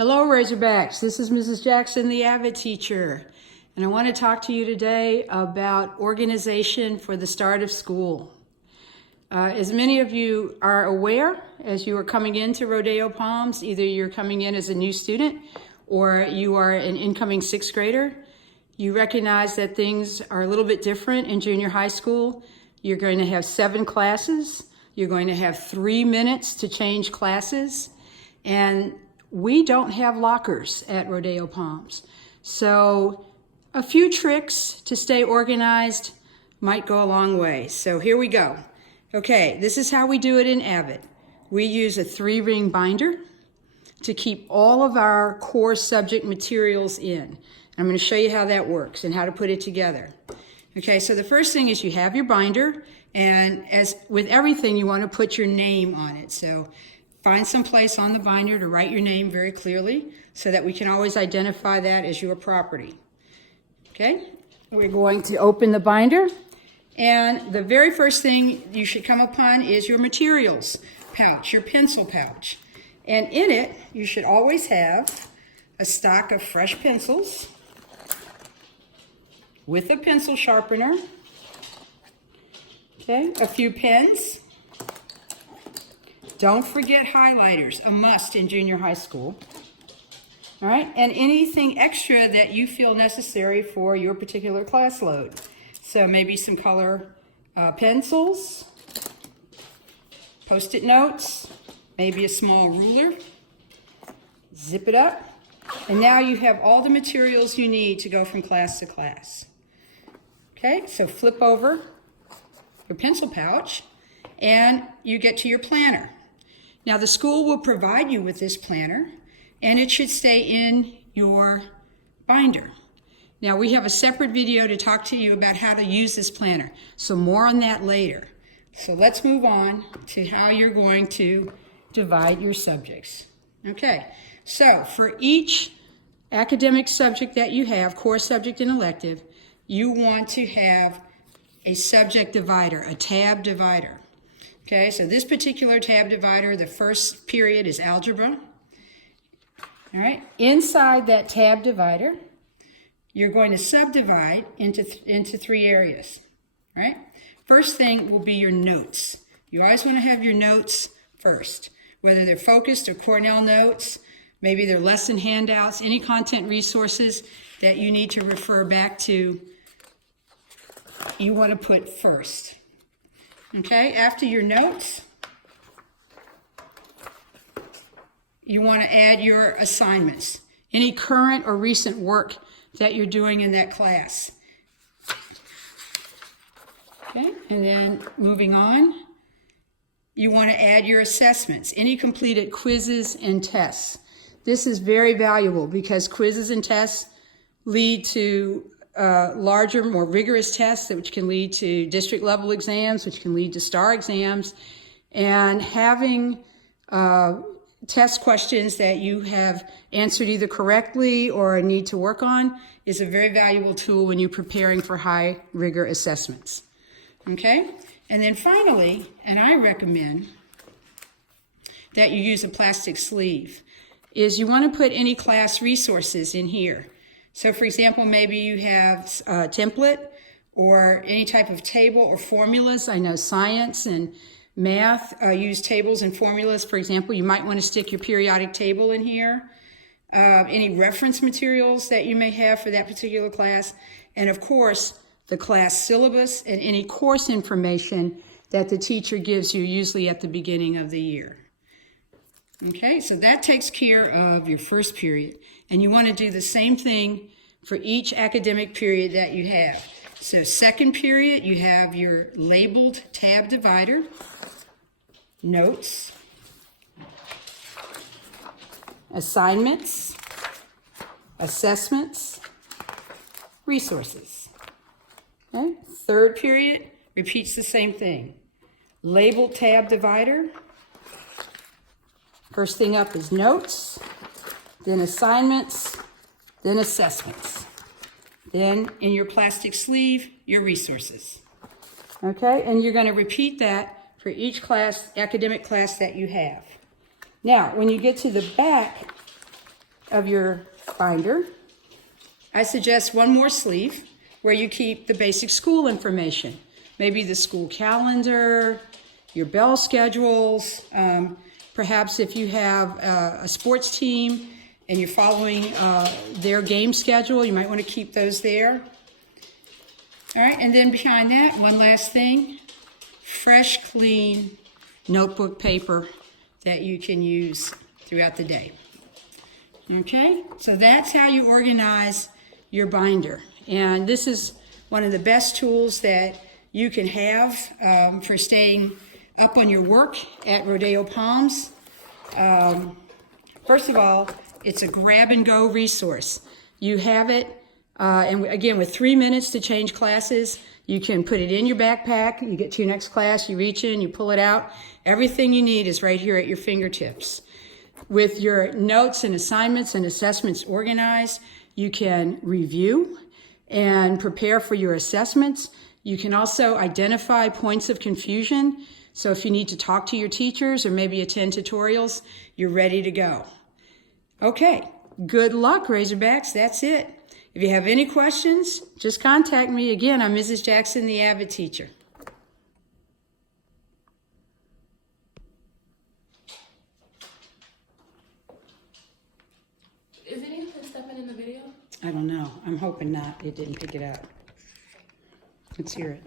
Hello, Razorbacks. This is Mrs. Jackson, the Avid teacher, and I want to talk to you today about organization for the start of school. As many of you are aware, as you are coming into Rodeo Palms, either you're coming in as a new student or you are an incoming sixth grader, you recognize that things are a little bit different in junior high school. You're going to have 7 classes. You're going to have 3 minutes to change classes, and we don't have lockers at Rodeo Palms. So a few tricks to stay organized might go a long way. So here we go. Okay, this is how we do it in Avid. We use a 3-ring binder to keep all of our core subject materials in. I'm going to show you how that works and how to put it together. Okay, so the first thing is you have your binder, and as with everything, you want to put your name on it. So find some place on the binder to write your name very clearly so that we can always identify that as your property. Okay, we're going to open the binder, and the very first thing you should come upon is your materials pouch, your pencil pouch. And in it, you should always have a stock of fresh pencils with a pencil sharpener, okay, a few pens. Don't forget highlighters, a must in junior high school. All right, and anything extra that you feel necessary for your particular class load. So maybe some color pencils, Post-it notes, maybe a small ruler. Zip it up, and now you have all the materials you need to go from class to class. Okay, so flip over your pencil pouch, and you get to your planner. Now the school will provide you with this planner, and it should stay in your binder. Now we have a separate video to talk to you about how to use this planner, so more on that later. So let's move on to how you're going to divide your subjects. Okay, so for each academic subject that you have, core subject and elective, you want to have a subject divider, a tab divider. Okay, so this particular tab divider, the first period is algebra. All right, inside that tab divider, you're going to subdivide into 3 areas. All right, first thing will be your notes. You always want to have your notes first, whether they're focused or Cornell notes, maybe they're lesson handouts, any content resources that you need to refer back to, you want to put first. Okay, after your notes, you want to add your assignments, any current or recent work that you're doing in that class. Okay, and then moving on, you want to add your assessments, any completed quizzes and tests. This is very valuable because quizzes and tests lead to larger, more rigorous tests, which can lead to district level exams, which can lead to STAR exams. And having test questions that you have answered either correctly or need to work on is a very valuable tool when you're preparing for high rigor assessments. Okay? And then finally, and I recommend that you use a plastic sleeve, is you want to put any class resources in here. So for example, maybe you have a template or any type of table or formulas. I know science and math use tables and formulas. For example, you might want to stick your periodic table in here. Any reference materials that you may have for that particular class. And of course, the class syllabus and any course information that the teacher gives you usually at the beginning of the year. Okay, so that takes care of your first period. And you want to do the same thing for each academic period that you have. So second period, you have your labeled tab divider, notes, assignments, assessments, resources. Okay? Third period repeats the same thing. Labeled tab divider. First thing up is notes, then assignments, then assessments. Then in your plastic sleeve, your resources. Okay, and you're going to repeat that for each class, academic class that you have. Now, when you get to the back of your binder, I suggest one more sleeve where you keep the basic school information. Maybe the school calendar, your bell schedules, perhaps if you have a sports team and you're following their game schedule, you might want to keep those there. All right, and then behind that, one last thing, fresh, clean notebook paper that you can use throughout the day. Okay, so that's how you organize your binder. And this is one of the best tools that you can have for staying up on your work at Rodeo Palms. First of all, it's a grab-and-go resource. You have it, and again, with 3 minutes to change classes, you can put it in your backpack, you get to your next class, you reach in, you pull it out. Everything you need is right here at your fingertips. With your notes and assignments and assessments organized, you can review and prepare for your assessments. You can also identify points of confusion. So if you need to talk to your teachers or maybe attend tutorials, you're ready to go. Okay, good luck, Razorbacks. That's it. If you have any questions, just contact me. Again, I'm Mrs. Jackson, the Avid teacher. Is anything stepping in the video? I don't know. I'm hoping not. It didn't pick it up. Let's hear it.